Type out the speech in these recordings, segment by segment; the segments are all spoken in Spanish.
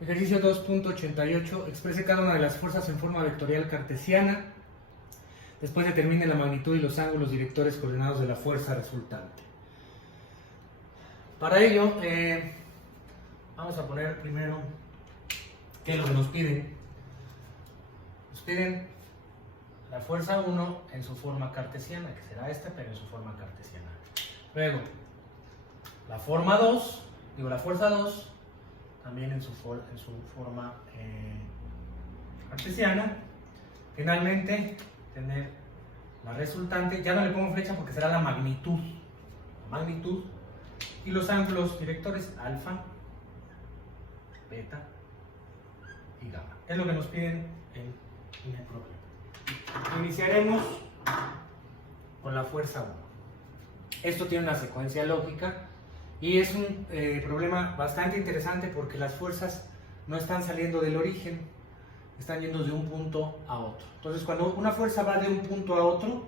Ejercicio 2.88. Exprese cada una de las fuerzas en forma vectorial cartesiana. Después determine la magnitud y los ángulos directores coordenados de la fuerza resultante. Para ello, vamos a poner primero qué es lo que nos piden. Nos piden la fuerza 1 en su forma cartesiana, que será esta, pero en su forma cartesiana. Luego, la fuerza 2, también en su forma cartesiana. Finalmente, tener la resultante, ya no le pongo flecha porque será la magnitud. Y los ángulos directores alfa, beta y gamma. Es lo que nos piden en el problema. Iniciaremos con la fuerza 1. Esto tiene una secuencia lógica y es un problema bastante interesante porque las fuerzas no están saliendo del origen, están yendo de un punto a otro. Entonces, cuando una fuerza va de un punto a otro,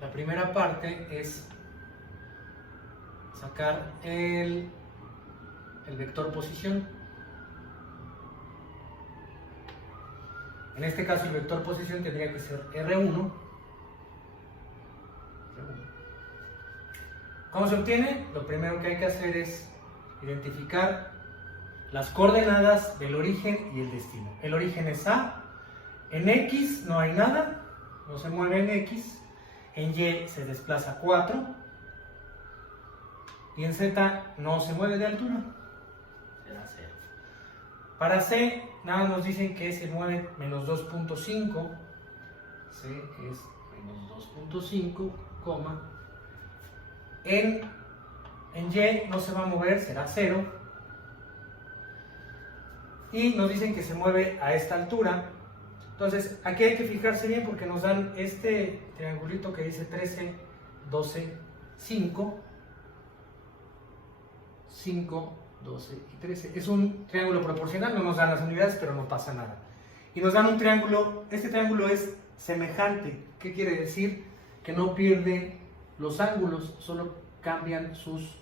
la primera parte es sacar el vector posición. En este caso, el vector posición tendría que ser R1. ¿Cómo se obtiene? Lo primero que hay que hacer es identificar las coordenadas del origen y el destino. El origen es A, en X no hay nada, no se mueve en X, en Y se desplaza 4 y en Z no se mueve de altura, será 0. Para C, nada nos dicen que se mueve menos 2.5, C es menos 2.5, en Y no se va a mover, será 0. Y nos dicen que se mueve a esta altura. Entonces, aquí hay que fijarse bien porque nos dan este triangulito que dice 13, 12, 5. 5, 12 y 13. Es un triángulo proporcional, no nos dan las unidades, pero no pasa nada. Y nos dan un triángulo, este triángulo es semejante. ¿Qué quiere decir? Que no pierde los ángulos, solo cambian sus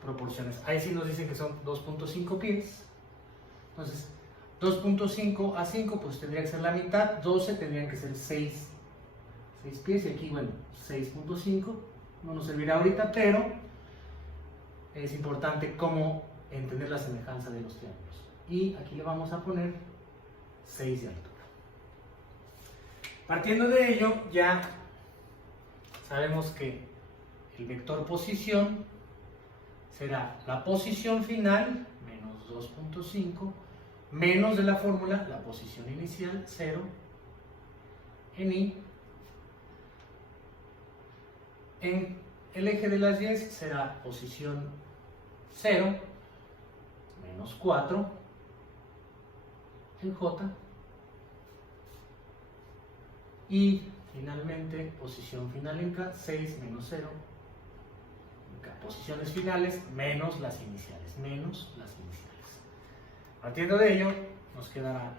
proporciones. Ahí sí nos dicen que son 2.5 pies. Entonces, 2.5 a 5 pues tendría que ser la mitad, 12 tendrían que ser 6 pies, y aquí, bueno, 6.5, no nos servirá ahorita, pero es importante cómo entender la semejanza de los triángulos. Y aquí le vamos a poner 6 de altura. Partiendo de ello, ya sabemos que el vector posición será la posición final, menos 2.5, menos de la fórmula, la posición inicial, 0, en Y. En el eje de las Y será posición 0, menos 4, en J. Y finalmente, posición final en K, 6 menos 0, en K. Posiciones finales menos las iniciales, Partiendo de ello, nos quedará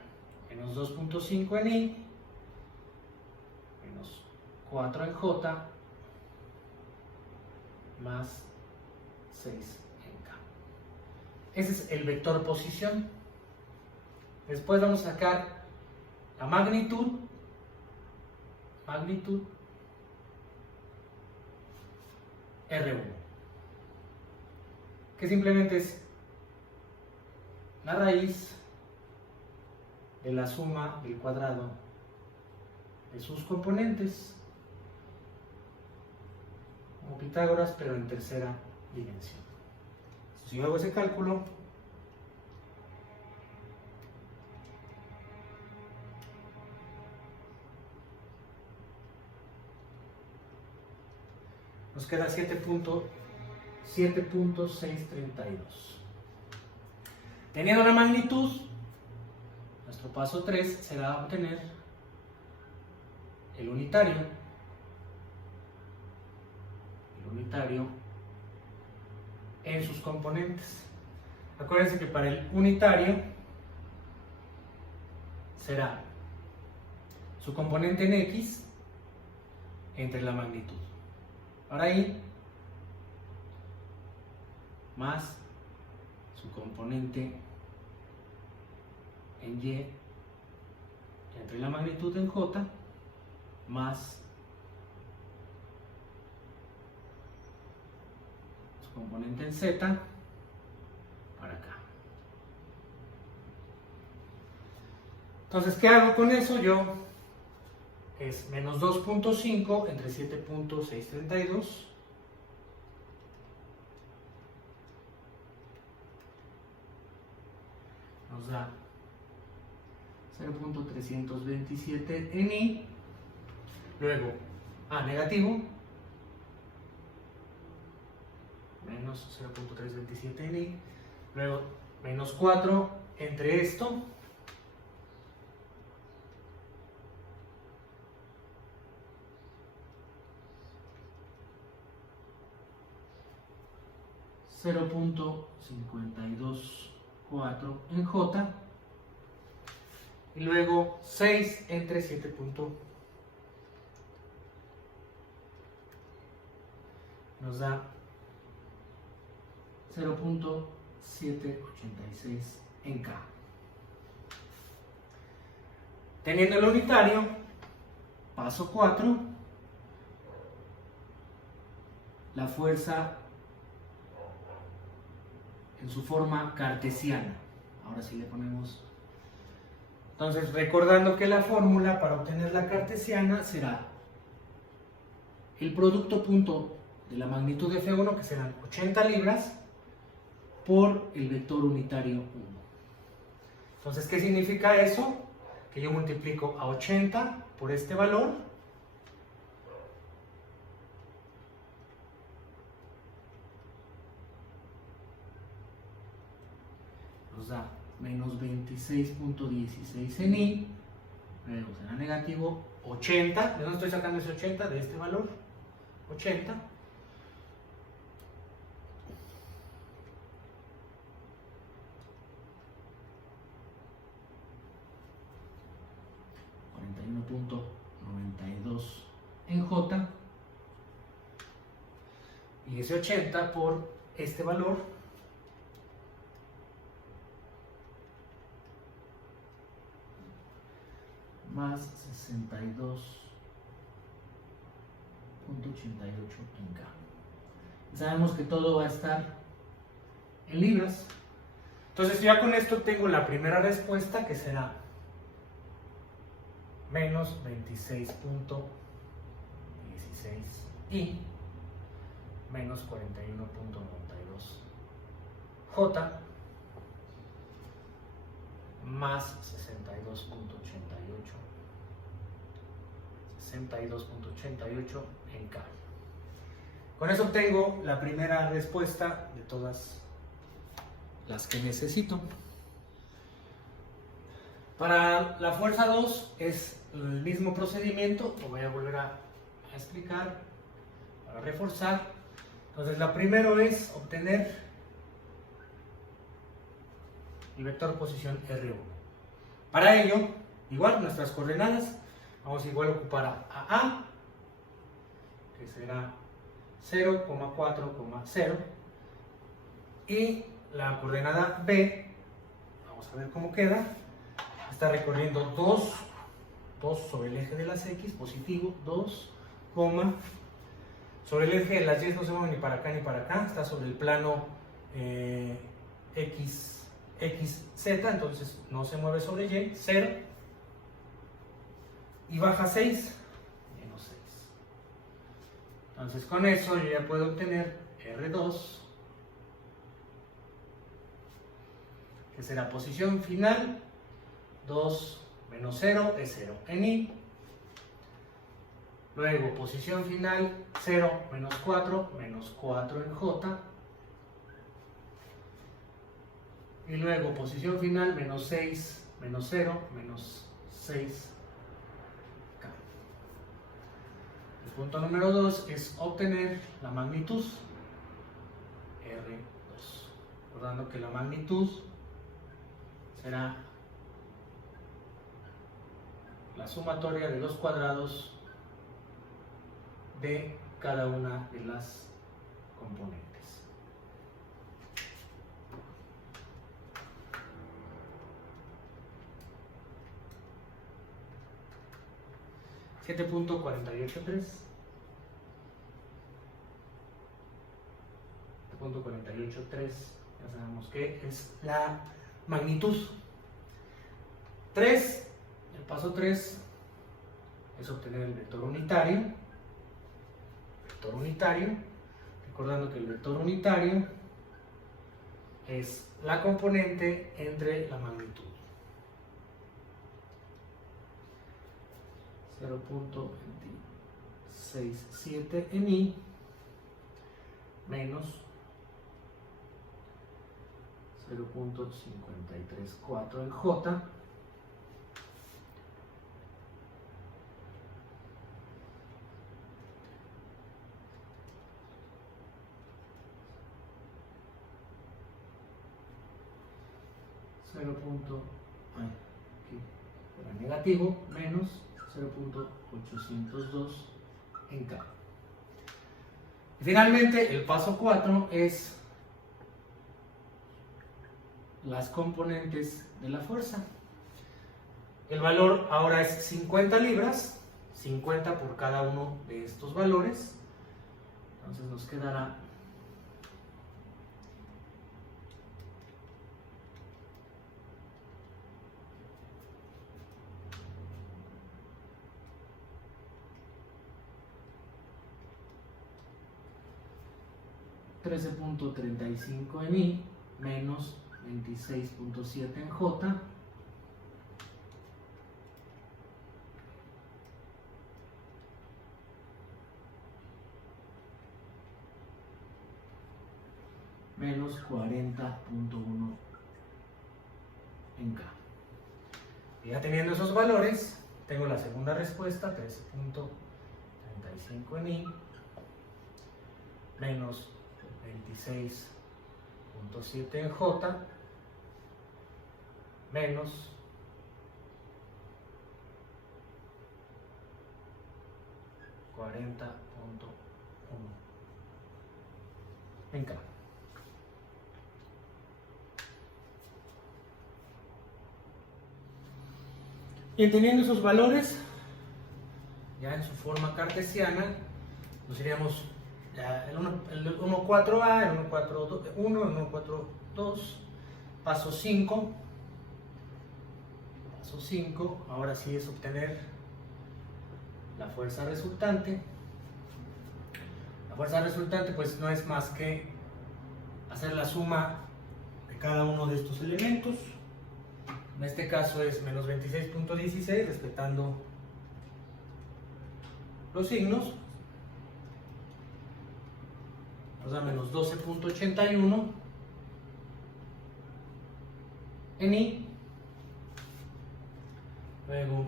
menos 2.5 en Y, menos 4 en J, más 6 en K. Ese es el vector posición. Después vamos a sacar la magnitud R1, que simplemente es la raíz de la suma del cuadrado de sus componentes, como Pitágoras, pero en tercera dimensión. Si yo hago ese cálculo, nos queda 7.632. Teniendo la magnitud, nuestro paso 3 será obtener el unitario. En sus componentes. Acuérdense que para el unitario será su componente en X entre la magnitud. Para Y más su componente en Y entre la magnitud en J más su componente en Z para acá. Entonces, ¿qué hago con eso? Yo es menos 2.5 entre 7.632 nos da 0.327 en I, luego negativo, menos 0.327 en I, luego menos 4 entre esto, .524 en J, y luego 6 entre 7. Nos da 0.786 en K. Teniendo el unitario, paso 4, la fuerza en su forma cartesiana. Ahora sí le ponemos. Entonces, recordando que la fórmula para obtener la cartesiana será el producto punto de la magnitud de F1, que serán 80 libras, por el vector unitario 1. Entonces, ¿qué significa eso? Que yo multiplico a 80 por este valor, nos da menos 26.16 en I, luego será negativo 80, ¿de dónde estoy sacando ese 80? De este valor, 80, .92 en J, y ese 80 por este valor, más 62.88 en K. Sabemos que todo va a estar en libras. Entonces ya con esto tengo la primera respuesta, que será menos 26.16 y menos 41.92 J más 62.88 en K. Con eso obtengo la primera respuesta de todas las que necesito. Para la fuerza 2 es el mismo procedimiento, lo voy a volver a explicar para reforzar. Entonces, la primera es obtener el vector posición R1. Para ello, igual nuestras coordenadas, vamos igual a ocupar a A, que será 0,4,0, y la coordenada B, vamos a ver cómo queda, está recorriendo 2 sobre el eje de las X, positivo, 2, sobre el eje de las Y no se mueve ni para acá ni para acá, está sobre el plano XZ, entonces no se mueve sobre Y, 0, y baja 6, menos 6. Entonces con eso yo ya puedo obtener R2, que será posición final, 2 menos 0 es 0 en I, luego posición final 0 menos 4 en J, y luego posición final menos 6 menos 0 menos 6 K. El punto número 2 es obtener la magnitud R2, recordando que la magnitud será la sumatoria de los cuadrados de cada una de las componentes. 7.483. 7.483, ya sabemos que es la magnitud. 3, el paso 3 es obtener el vector unitario. Vector unitario, recordando que el vector unitario es la componente entre la magnitud. 0.267 en I menos 0.534 en J negativo menos 0.802 en K. Y finalmente el paso 4 es las componentes de la fuerza. El valor ahora es 50 libras, 50 por cada uno de estos valores. Entonces nos quedará 13.35 en I menos 26.7 en J menos 40.1 en K. Y ya teniendo esos valores, tengo la segunda respuesta, 13.35 en I menos 26.7 en J menos 40.1 en K. Y teniendo esos valores ya en su forma cartesiana, nos iríamos el 1,4A, el 1,4,1, el 1,4,2, paso 5. Paso 5, ahora sí es obtener la fuerza resultante. La fuerza resultante pues no es más que hacer la suma de cada uno de estos elementos. En este caso es menos 26.16, respetando los signos. Nos da menos 12.81 en I. Luego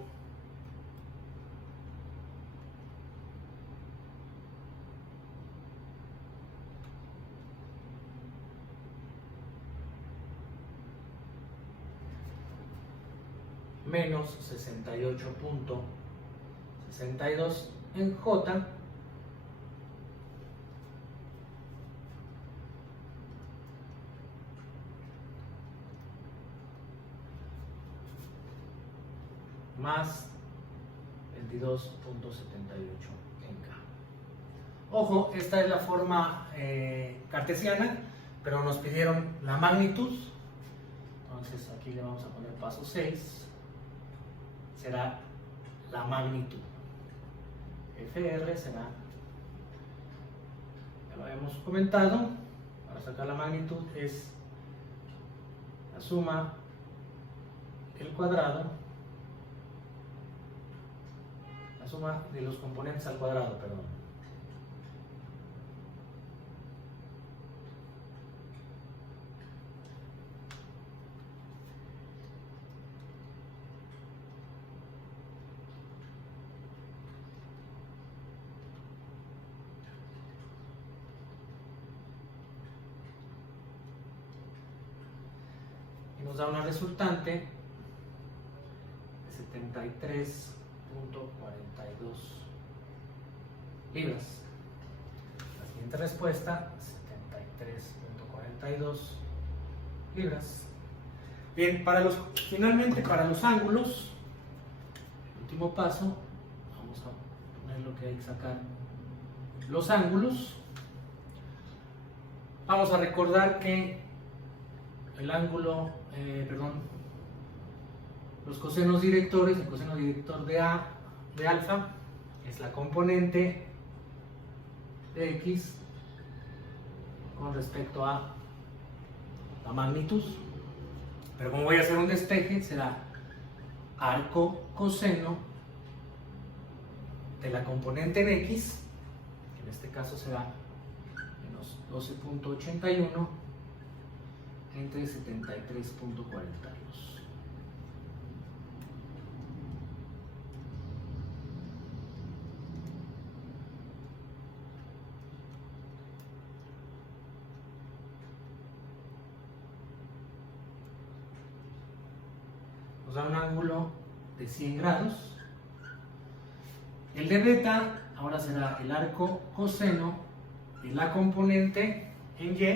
menos 68.62 en J más 22.78 en K. Ojo, esta es la forma cartesiana, pero nos pidieron la magnitud. Entonces aquí le vamos a poner paso 6. Será la magnitud. FR será, ya lo habíamos comentado, para sacar la magnitud es la suma del cuadrado, la suma de los componentes al cuadrado, perdón. Nos da una resultante de 73.42 libras. La siguiente respuesta, 73.42 libras. Bien, finalmente para los ángulos, el último paso, vamos a es lo que hay que sacar los ángulos. Vamos a recordar que el ángulo, los cosenos directores, el coseno director de alfa es la componente de x con respecto a la magnitud. Pero como voy a hacer un despeje, será arco coseno de la componente en x, que en este caso será menos 12.81 entre 73.42. Nos da un ángulo de 100 grados. El de beta ahora será el arco coseno de la componente en y,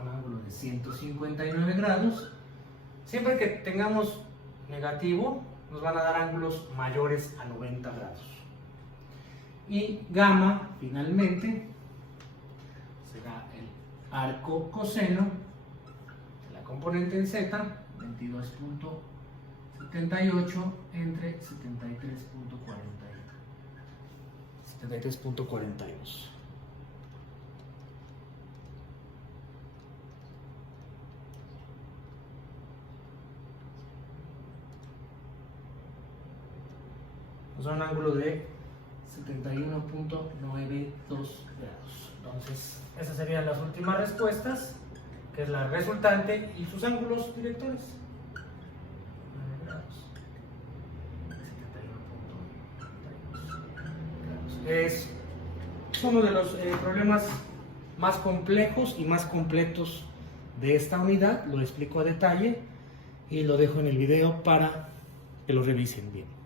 un ángulo de 159 grados. Siempre que tengamos negativo, nos van a dar ángulos mayores a 90 grados. Y gamma, finalmente, será el arco coseno de la componente en z, 22.78 entre 73.42. Nos da un ángulo de 71.92 grados. Entonces, esas serían las últimas respuestas, que es la resultante y sus ángulos directores. 9 grados. 71.92 grados. Es uno de los problemas más complejos y más completos de esta unidad. Lo explico a detalle y lo dejo en el video para que lo revisen bien.